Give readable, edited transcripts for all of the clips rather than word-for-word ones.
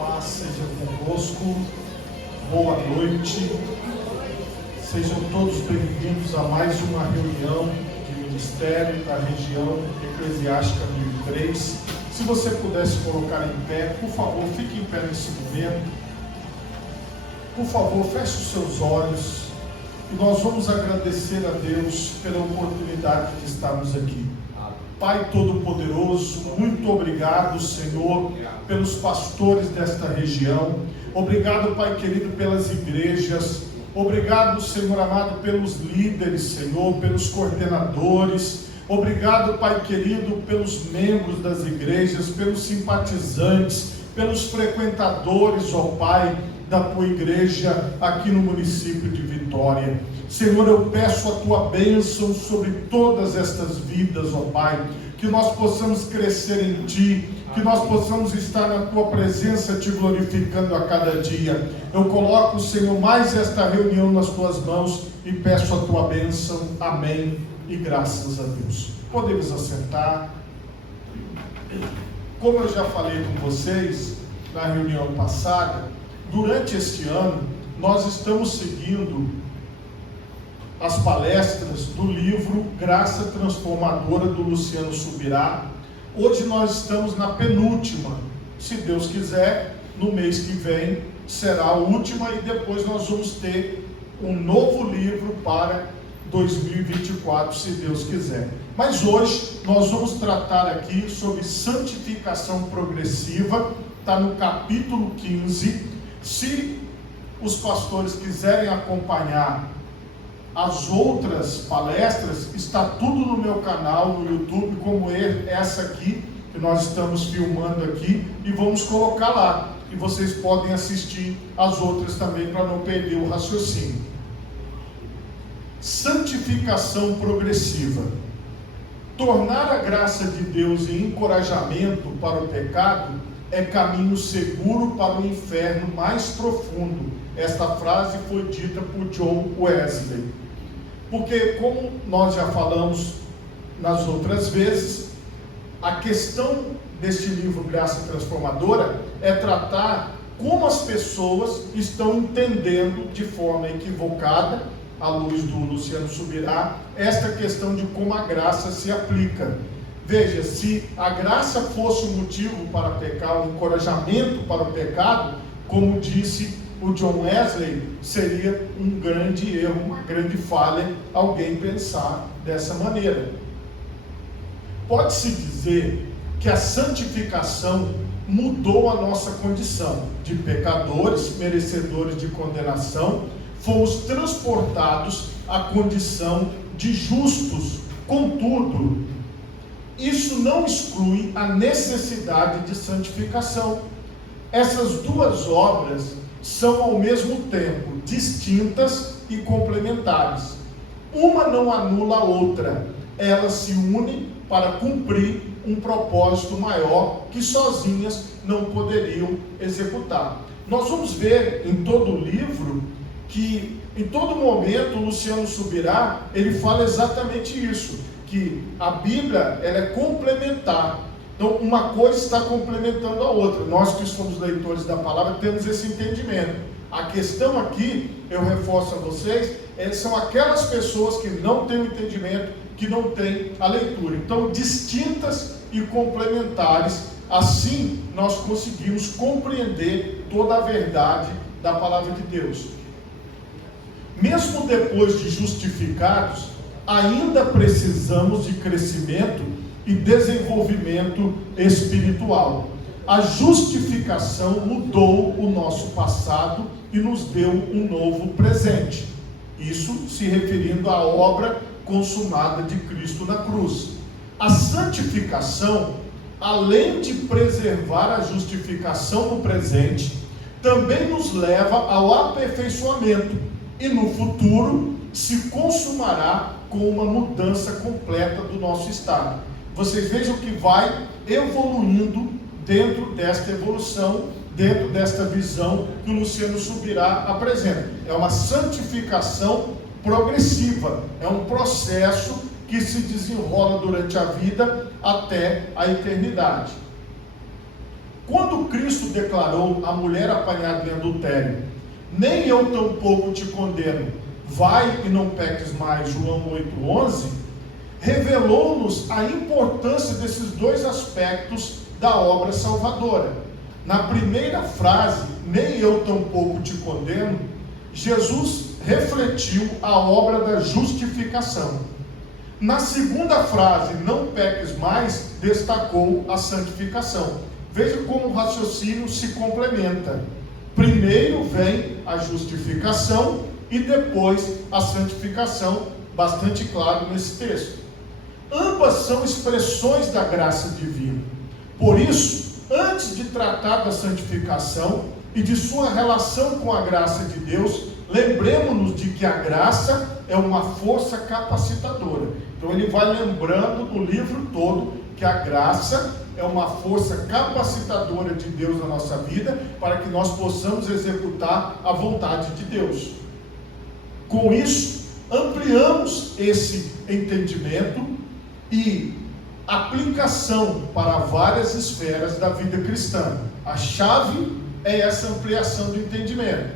paz seja convosco, boa noite, sejam todos bem-vindos a mais uma reunião de ministério da região eclesiástica 1003. Se você pudesse colocar em pé, por favor, fique em pé nesse momento. Por favor, feche os seus olhos e nós vamos agradecer a Deus pela oportunidade de estarmos aqui. Pai Todo-Poderoso, muito obrigado, Senhor, pelos pastores desta região. Obrigado, Pai querido, pelas igrejas. Obrigado, Senhor amado, pelos líderes, Senhor, pelos coordenadores. Obrigado, Pai querido, pelos membros das igrejas, pelos simpatizantes, pelos frequentadores, ó Pai, da Tua igreja aqui no município de Vitória. Senhor, eu peço a Tua bênção sobre todas estas vidas, ó Pai, que nós possamos crescer em Ti, que nós possamos estar na Tua presença, Te glorificando a cada dia. Eu coloco, Senhor, mais esta reunião nas Tuas mãos e peço a Tua bênção. Amém e graças a Deus. Podemos assentar. Como eu já falei com vocês na reunião passada, durante este ano nós estamos seguindo as palestras do livro Graça Transformadora, do Luciano Subirá. Hoje nós estamos na penúltima. Se Deus quiser, no mês que vem será a última e depois nós vamos ter um novo livro para 2024, se Deus quiser. Mas hoje nós vamos tratar aqui sobre santificação progressiva. Está no capítulo 15. Se os pastores quiserem acompanhar as outras palestras, está tudo no meu canal no YouTube, como essa aqui, que nós estamos filmando aqui, e vamos colocar lá. E vocês podem assistir as outras também, para não perder o raciocínio. Santificação progressiva. Tornar a graça de Deus em encorajamento para o pecado é caminho seguro para o inferno mais profundo. Esta frase foi dita por John Wesley. Porque, como nós já falamos nas outras vezes, a questão deste livro Graça Transformadora é tratar como as pessoas estão entendendo de forma equivocada, à luz do Luciano Subirá, esta questão de como a graça se aplica. Veja, se a graça fosse um motivo para pecar, um encorajamento para o pecado, como disse o John Wesley, seria um grande erro, uma grande falha alguém pensar dessa maneira. Pode-se dizer que a santificação mudou a nossa condição de pecadores, merecedores de condenação. Fomos transportados à condição de justos. Contudo, isso não exclui a necessidade de santificação. Essas duas obras são ao mesmo tempo distintas e complementares. Uma não anula a outra, elas se unem para cumprir um propósito maior que sozinhas não poderiam executar. Nós vamos ver em todo o livro que em todo momento o Luciano Subirá, ele fala exatamente isso, que a Bíblia ela é complementar. Então, uma coisa está complementando a outra. Nós que somos leitores da palavra temos esse entendimento. A questão aqui, eu reforço a vocês, são aquelas pessoas que não têm o entendimento, que não têm a leitura. Então, distintas e complementares, assim nós conseguimos compreender toda a verdade da palavra de Deus. Mesmo depois de justificados, ainda precisamos de crescimento e desenvolvimento espiritual. A justificação mudou o nosso passado e nos deu um novo presente. Isso se referindo à obra consumada de Cristo na cruz. A santificação, além de preservar a justificação no presente, também nos leva ao aperfeiçoamento e no futuro se consumará com uma mudança completa do nosso estado. Vocês vejam que vai evoluindo dentro desta evolução, dentro desta visão que o Luciano Subirá apresenta. É uma santificação progressiva, é um processo que se desenrola durante a vida até a eternidade. Quando Cristo declarou a mulher apanhada em adultério, nem eu tampouco te condeno, vai e não peques mais, João 8,11, revelou-nos a importância desses dois aspectos da obra salvadora. Na primeira frase, nem eu tampouco te condeno, Jesus refletiu a obra da justificação. Na segunda frase, não peques mais, destacou a santificação. Veja como o raciocínio se complementa. Primeiro vem a justificação e depois a santificação, bastante claro nesse texto. Ambas são expressões da graça divina. Por isso, antes de tratar da santificação e de sua relação com a graça de Deus, lembremos-nos de que a graça é uma força capacitadora. Então ele vai lembrando no livro todo que a graça é uma força capacitadora de Deus na nossa vida, para que nós possamos executar a vontade de Deus. Com isso, ampliamos esse entendimento e aplicação para várias esferas da vida cristã. A chave é essa ampliação do entendimento.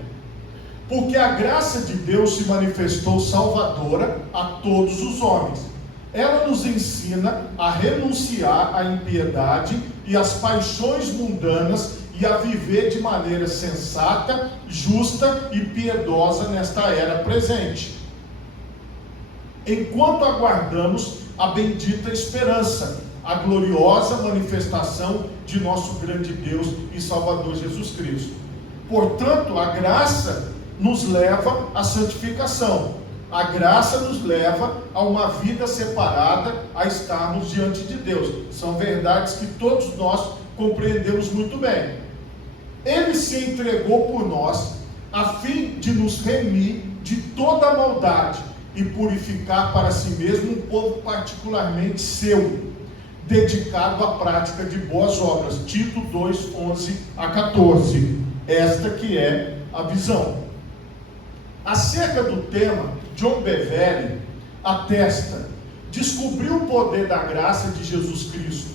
Porque a graça de Deus se manifestou salvadora a todos os homens. Ela nos ensina a renunciar à impiedade e às paixões mundanas e a viver de maneira sensata, justa e piedosa nesta era presente, enquanto aguardamos a bendita esperança, a gloriosa manifestação de nosso grande Deus e Salvador Jesus Cristo. Portanto, a graça nos leva à santificação. A graça nos leva a uma vida separada, a estarmos diante de Deus. São verdades que todos nós compreendemos muito bem. Ele se entregou por nós, a fim de nos remir de toda a maldade e purificar para si mesmo um povo particularmente seu, dedicado à prática de boas obras. Tito 2:11-14. Esta que é a visão. Acerca do tema, John Bevere atesta: descobri o poder da graça de Jesus Cristo.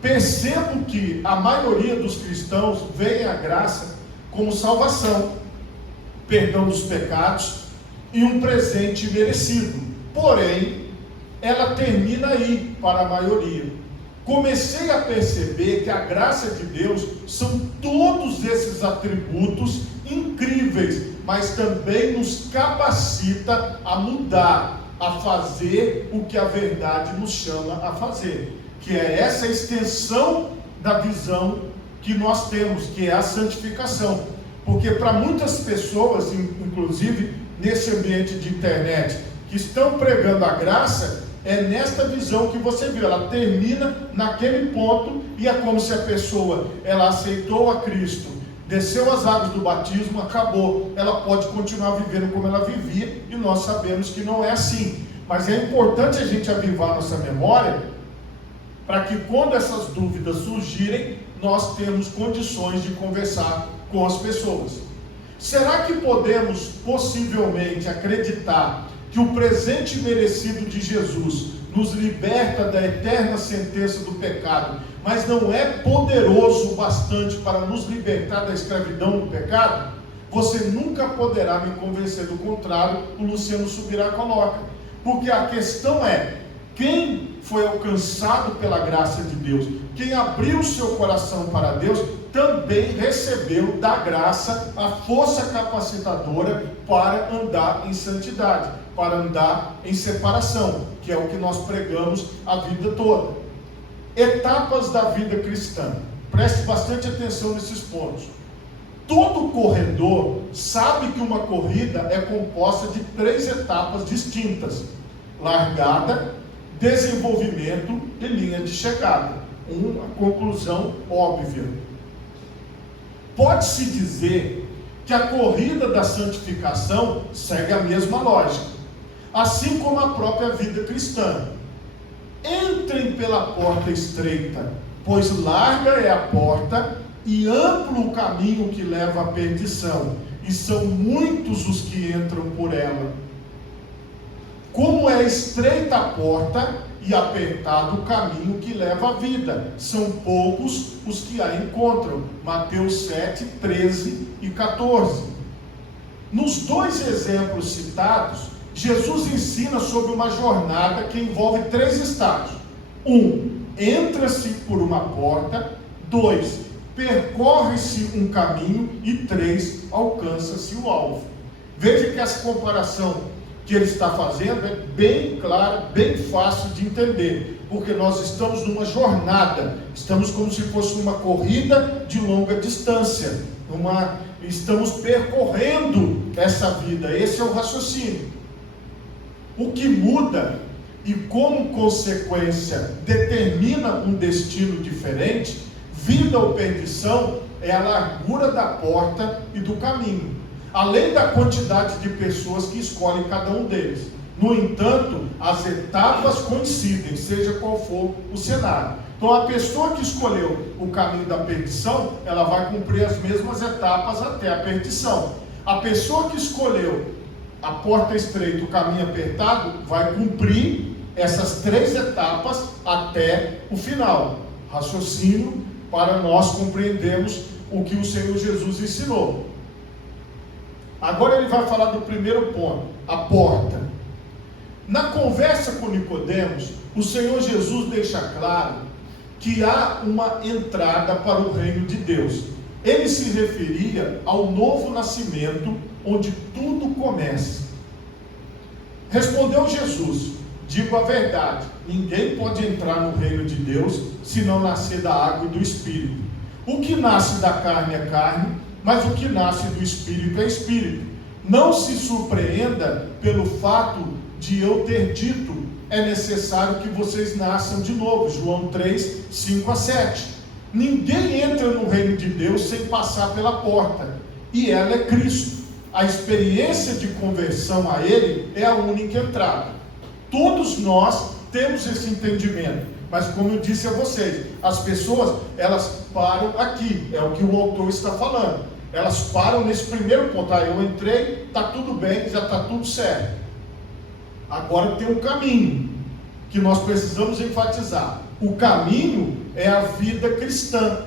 Percebo que a maioria dos cristãos vê a graça como salvação, perdão dos pecados e um presente merecido. Porém, ela termina aí para a maioria. Comecei a perceber que a graça de Deus são todos esses atributos incríveis, mas também nos capacita a mudar, a fazer o que a verdade nos chama a fazer, que é essa extensão da visão que nós temos, que é a santificação. Porque para muitas pessoas, inclusive nesse ambiente de internet, que estão pregando a graça, é nesta visão que você viu, ela termina naquele ponto, e é como se a pessoa, ela aceitou a Cristo, desceu as águas do batismo, acabou, ela pode continuar vivendo como ela vivia, e nós sabemos que não é assim. Mas é importante a gente avivar nossa memória, para que quando essas dúvidas surgirem, nós temos condições de conversar com as pessoas. Será que podemos possivelmente acreditar que o presente merecido de Jesus nos liberta da eterna sentença do pecado, mas não é poderoso o bastante para nos libertar da escravidão do pecado? Você nunca poderá me convencer do contrário, o Luciano Subirá coloca. Porque a questão é, quem foi alcançado pela graça de Deus, quem abriu seu coração para Deus, também recebeu da graça a força capacitadora para andar em santidade, para andar em separação, que é o que nós pregamos a vida toda. Etapas da vida cristã. Preste bastante atenção nesses pontos. Todo corredor sabe que uma corrida é composta de 3 etapas distintas: largada, desenvolvimento e linha de chegada. Uma conclusão óbvia. Pode-se dizer que a corrida da santificação segue a mesma lógica, assim como a própria vida cristã. Entrem pela porta estreita, pois larga é a porta e amplo o caminho que leva à perdição, e são muitos os que entram por ela. Como é estreita a porta e apertado o caminho que leva à vida. São poucos os que a encontram. Mateus 7, 13 e 14. Nos dois exemplos citados, Jesus ensina sobre uma jornada que envolve 3 estágios. 1. Entra-se por uma porta. 2. Percorre-se um caminho. E 3. Alcança-se o alvo. Veja que essa comparação que ele está fazendo é bem clara, bem fácil de entender, porque nós estamos numa jornada, estamos como se fosse uma corrida de longa distância, estamos percorrendo essa vida. Esse é o raciocínio. O que muda e como consequência determina um destino diferente, vida ou perdição, é a largura da porta e do caminho, além da quantidade de pessoas que escolhem cada um deles. No entanto, as etapas coincidem, seja qual for o cenário. Então, a pessoa que escolheu o caminho da perdição, ela vai cumprir as mesmas etapas até a perdição. A pessoa que escolheu a porta estreita, o caminho apertado, vai cumprir essas 3 etapas até o final. Raciocínio para nós compreendermos o que o Senhor Jesus ensinou. Agora ele vai falar do primeiro ponto, a porta. Na conversa com Nicodemos, o Senhor Jesus deixa claro que há uma entrada para o reino de Deus. Ele se referia ao novo nascimento, onde tudo começa. Respondeu Jesus: digo a verdade, ninguém pode entrar no reino de Deus se não nascer da água e do Espírito. O que nasce da carne é carne, mas o que nasce do Espírito é Espírito. Não se surpreenda pelo fato de eu ter dito: é necessário que vocês nasçam de novo. João 3, 5 a 7. Ninguém entra no reino de Deus sem passar pela porta, e ela é Cristo. A experiência de conversão a Ele é a única entrada. Todos nós temos esse entendimento, mas como eu disse a vocês, as pessoas, elas param aqui, é o que o autor está falando. Elas param nesse primeiro ponto. Eu entrei, está tudo bem, já está tudo certo. Agora tem um caminho que nós precisamos enfatizar. O caminho é a vida cristã.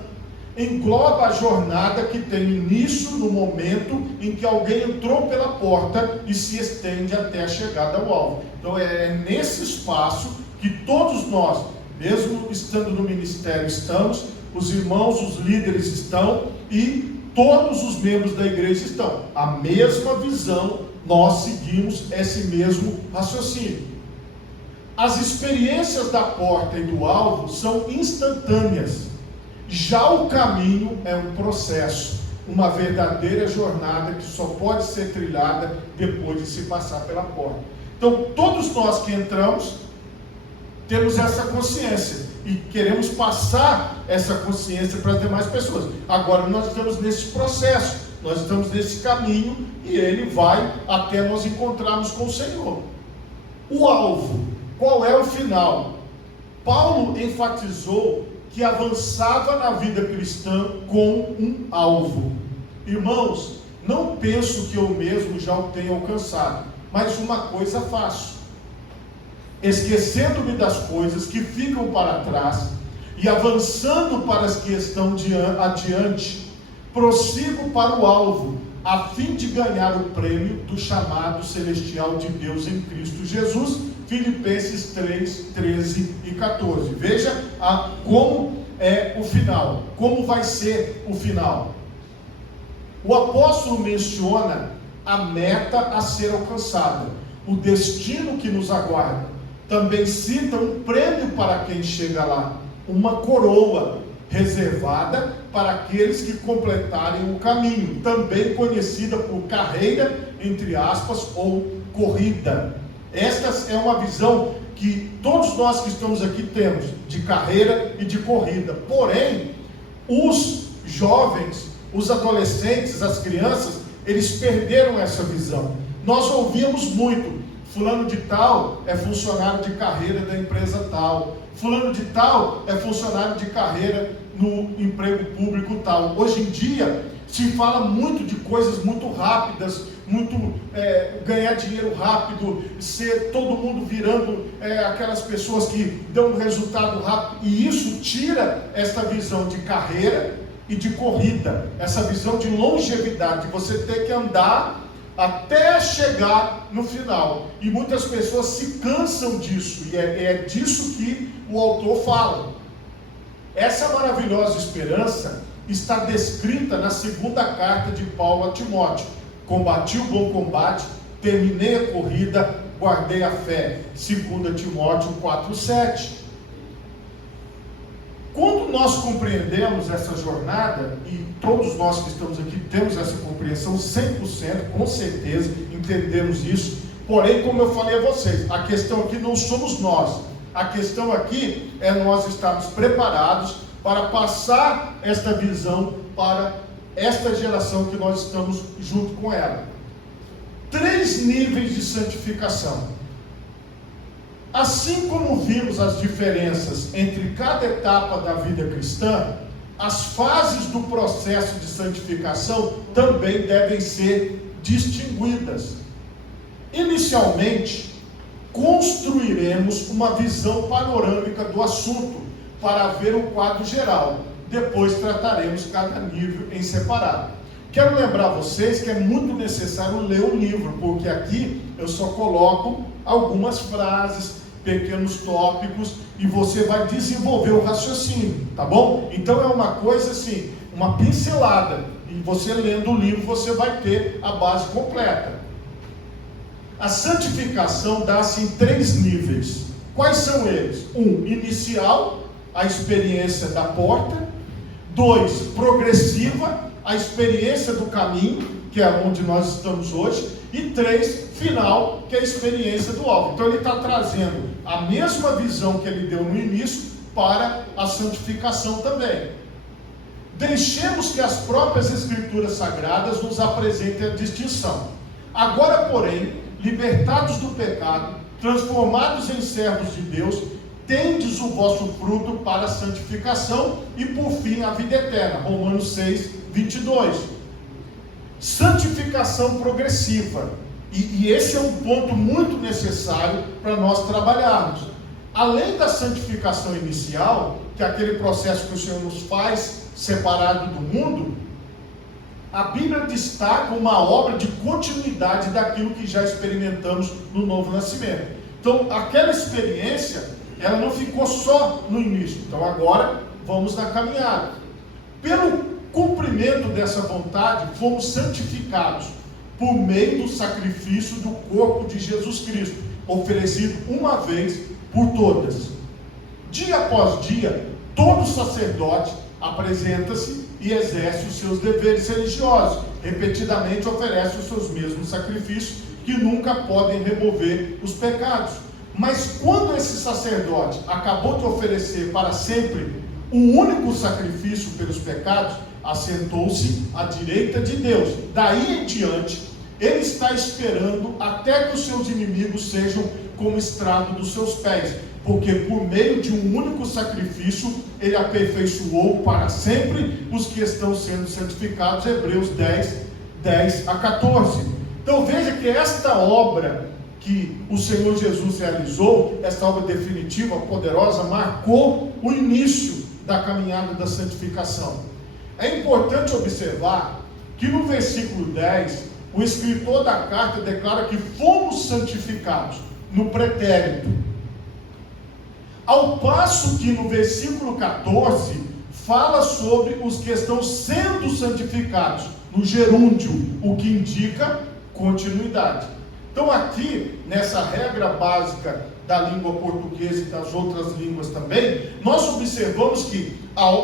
Engloba a jornada que tem início no momento em que alguém entrou pela porta e se estende até a chegada ao alvo. Então é nesse espaço que todos nós, mesmo estando no ministério, estamos, os irmãos, os líderes estão e todos os membros da igreja estão. A mesma visão, nós seguimos esse mesmo raciocínio. As experiências da porta e do alvo são instantâneas. Já o caminho é um processo, uma verdadeira jornada que só pode ser trilhada depois de se passar pela porta. Então, todos nós que entramos, temos essa consciência e queremos passar essa consciência para as demais pessoas. Agora nós estamos nesse processo, nós estamos nesse caminho e ele vai até nós encontrarmos com o Senhor. O alvo, qual é o final? Paulo enfatizou que avançava na vida cristã com um alvo. Irmãos, não penso que eu mesmo já o tenha alcançado, mas uma coisa faço: esquecendo-me das coisas que ficam para trás e avançando para as que estão adiante, prossigo para o alvo, a fim de ganhar o prêmio do chamado celestial de Deus em Cristo Jesus. Filipenses 3, 13 e 14. Veja como é o final, como vai ser o final. O apóstolo menciona a meta a ser alcançada, o destino que nos aguarda. Também cita um prêmio para quem chega lá, uma coroa reservada para aqueles que completarem o caminho, também conhecida por carreira, entre aspas, ou corrida. Esta é uma visão que todos nós que estamos aqui temos, de carreira e de corrida. Porém, os jovens, os adolescentes, as crianças, eles perderam essa visão. Nós ouvimos muito: fulano de tal é funcionário de carreira da empresa tal, fulano de tal é funcionário de carreira no emprego público tal. Hoje em dia Se fala muito de coisas muito rápidas, ganhar dinheiro rápido, ser todo mundo virando aquelas pessoas que dão resultado rápido, e isso tira esta visão de carreira e de corrida, essa visão de longevidade, de você ter que andar até chegar no final, e muitas pessoas se cansam disso, e é disso que o autor fala. Essa maravilhosa esperança está descrita na segunda carta de Paulo a Timóteo: combati o bom combate, terminei a corrida, guardei a fé. 2 Timóteo 4,7. Quando nós compreendemos essa jornada, e todos nós que estamos aqui temos essa compreensão 100%, com certeza, entendemos isso, porém, como eu falei a vocês, a questão aqui não somos nós, a questão aqui é nós estarmos preparados para passar esta visão para esta geração que nós estamos junto com ela. 3 níveis de santificação. Assim como vimos as diferenças entre cada etapa da vida cristã, as fases do processo de santificação também devem ser distinguidas. Inicialmente, construiremos uma visão panorâmica do assunto para ver o quadro geral. Depois trataremos cada nível em separado. Quero lembrar vocês que é muito necessário ler o livro, porque aqui eu só coloco algumas frases, pequenos tópicos, e você vai desenvolver o raciocínio, tá bom? Então é uma coisa assim, uma pincelada, e você lendo o livro você vai ter a base completa. A santificação dá-se em 3 níveis. Quais são eles? 1, inicial, a experiência da porta. 2, progressiva, a experiência do caminho, que é onde nós estamos hoje. E 3, final, que é a experiência do alvo. Então ele está trazendo a mesma visão que ele deu no início para a santificação também. Deixemos que as próprias Escrituras Sagradas nos apresentem a distinção. Agora, porém, libertados do pecado, transformados em servos de Deus, tendes o vosso fruto para a santificação e por fim a vida eterna. Romanos 6, 22. Santificação progressiva. E esse é um ponto muito necessário para nós trabalharmos. Além da santificação inicial, que é aquele processo que o Senhor nos faz separado do mundo, a Bíblia destaca uma obra de continuidade daquilo que já experimentamos no novo nascimento. Então, aquela experiência, ela não ficou só no início. Então, agora, vamos na caminhada. Pelo cumprimento dessa vontade, fomos santificados por meio do sacrifício do corpo de Jesus Cristo, oferecido uma vez por todas. Dia após dia, todo sacerdote apresenta-se e exerce os seus deveres religiosos, repetidamente oferece os seus mesmos sacrifícios, que nunca podem remover os pecados. Mas quando esse sacerdote acabou de oferecer para sempre um único sacrifício pelos pecados, assentou-se à direita de Deus. Daí em diante, ele está esperando até que os seus inimigos sejam como estrado dos seus pés, porque por meio de um único sacrifício, ele aperfeiçoou para sempre os que estão sendo santificados. Hebreus 10, 10 a 14. Então veja que esta obra que o Senhor Jesus realizou, esta obra definitiva, poderosa, marcou o início da caminhada da santificação. É importante observar que no versículo 10, o escritor da carta declara que fomos santificados no pretérito, ao passo que no versículo 14 fala sobre os que estão sendo santificados no gerúndio, o que indica continuidade. Então aqui, nessa regra básica da língua portuguesa e das outras línguas também, nós observamos que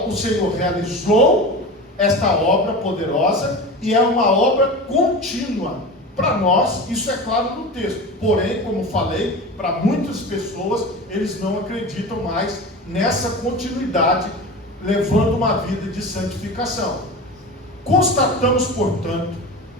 o Senhor realizou esta obra poderosa e é uma obra contínua. Para nós, isso é claro no texto. Porém, como falei, para muitas pessoas, eles não acreditam mais nessa continuidade, levando uma vida de santificação. Constatamos, portanto,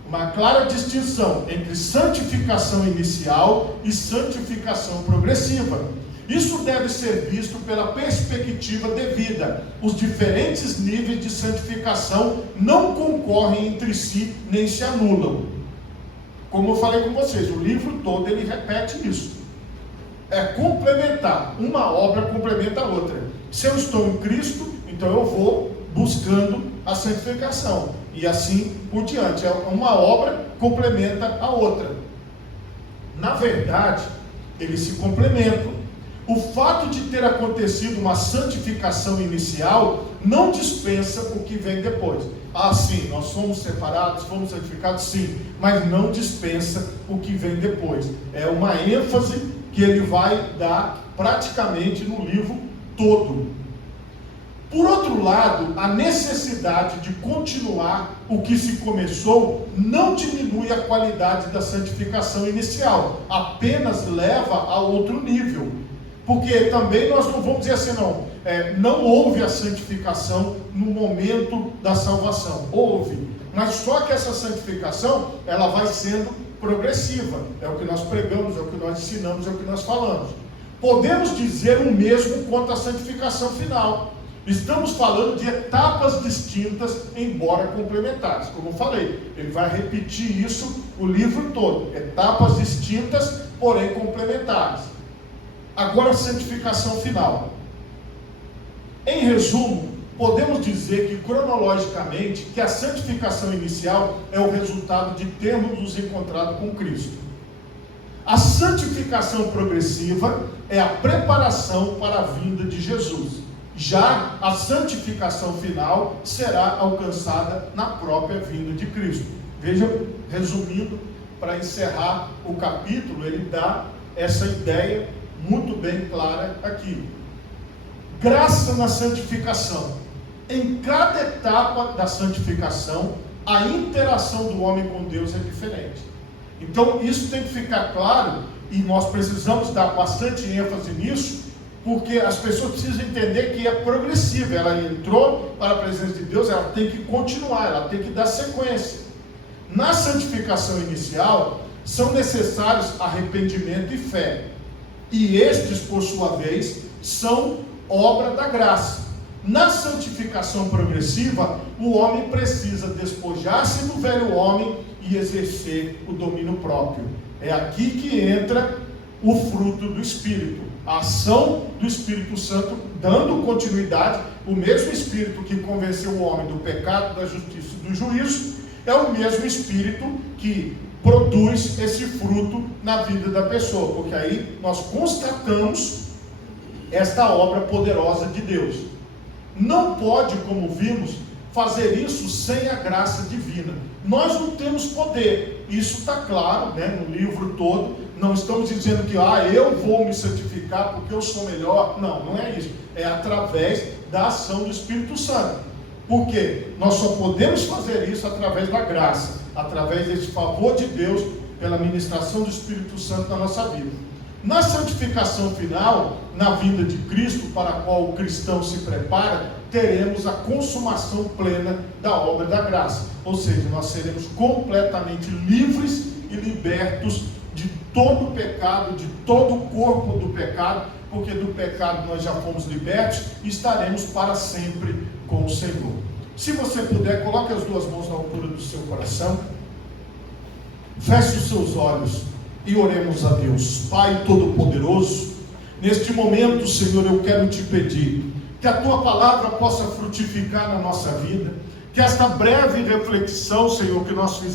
uma clara distinção entre santificação inicial e santificação progressiva. Isso deve ser visto pela perspectiva devida. Os diferentes níveis de santificação não concorrem entre si, nem se anulam. Como eu falei com vocês, o livro todo ele repete isso. É complementar, uma obra complementa a outra. Se eu estou em Cristo, então eu vou buscando a santificação, e assim por diante. Uma obra complementa a outra. Na verdade, eles se complementam. O fato de ter acontecido uma santificação inicial não dispensa o que vem depois. Ah, sim, nós fomos separados, fomos santificados, sim, mas não dispensa o que vem depois. É uma ênfase que ele vai dar praticamente no livro todo. Por outro lado, a necessidade de continuar o que se começou não diminui a qualidade da santificação inicial, apenas leva a outro nível. Porque também nós não vamos dizer assim, não houve a santificação no momento da salvação. Houve, mas só que essa santificação, ela vai sendo progressiva. É o que nós pregamos, é o que nós ensinamos, é o que nós falamos. Podemos dizer o mesmo quanto à santificação final. Estamos falando de etapas distintas, embora complementares. Como eu falei, ele vai repetir isso o livro todo. Etapas distintas, porém complementares. Agora a santificação final. Em resumo, podemos dizer que cronologicamente, que a santificação inicial é o resultado de termos nos encontrado com Cristo. A santificação progressiva é a preparação para a vinda de Jesus. Já a santificação final será alcançada na própria vinda de Cristo. Veja, resumindo, para encerrar o capítulo, ele dá essa ideia muito bem clara aqui. Graça na santificação. Em cada etapa da santificação, a interação do homem com Deus é diferente. Então isso tem que ficar claro, e nós precisamos dar bastante ênfase nisso, porque as pessoas precisam entender que é progressiva. Ela entrou para a presença de Deus, ela tem que continuar, ela tem que dar sequência. Na santificação inicial, são necessários arrependimento e fé. E estes, por sua vez, são obra da graça. Na santificação progressiva, o homem precisa despojar-se do velho homem e exercer o domínio próprio. É aqui que entra o fruto do Espírito, a ação do Espírito Santo, dando continuidade. O mesmo Espírito que convenceu o homem do pecado, da justiça e do juízo, é o mesmo Espírito que produz esse fruto na vida da pessoa, porque aí nós constatamos esta obra poderosa de Deus. Não pode, como vimos, fazer isso sem a graça divina. Nós não temos poder, isso está claro, no livro todo. Não estamos dizendo que eu vou me santificar porque eu sou melhor. Não é isso. É através da ação do Espírito Santo. Por quê? Nós só podemos fazer isso através da graça, através desse favor de Deus, pela ministração do Espírito Santo na nossa vida. Na santificação final, na vinda de Cristo, para a qual o cristão se prepara, teremos a consumação plena da obra da graça. Ou seja, nós seremos completamente livres e libertos de todo o pecado, de todo o corpo do pecado, porque do pecado nós já fomos libertos e estaremos para sempre com o Senhor. Se você puder, coloque as duas mãos na altura do seu coração, feche os seus olhos e oremos a Deus. Pai Todo-Poderoso, neste momento, Senhor, eu quero te pedir que a Tua palavra possa frutificar na nossa vida, que esta breve reflexão, Senhor, que nós fizemos,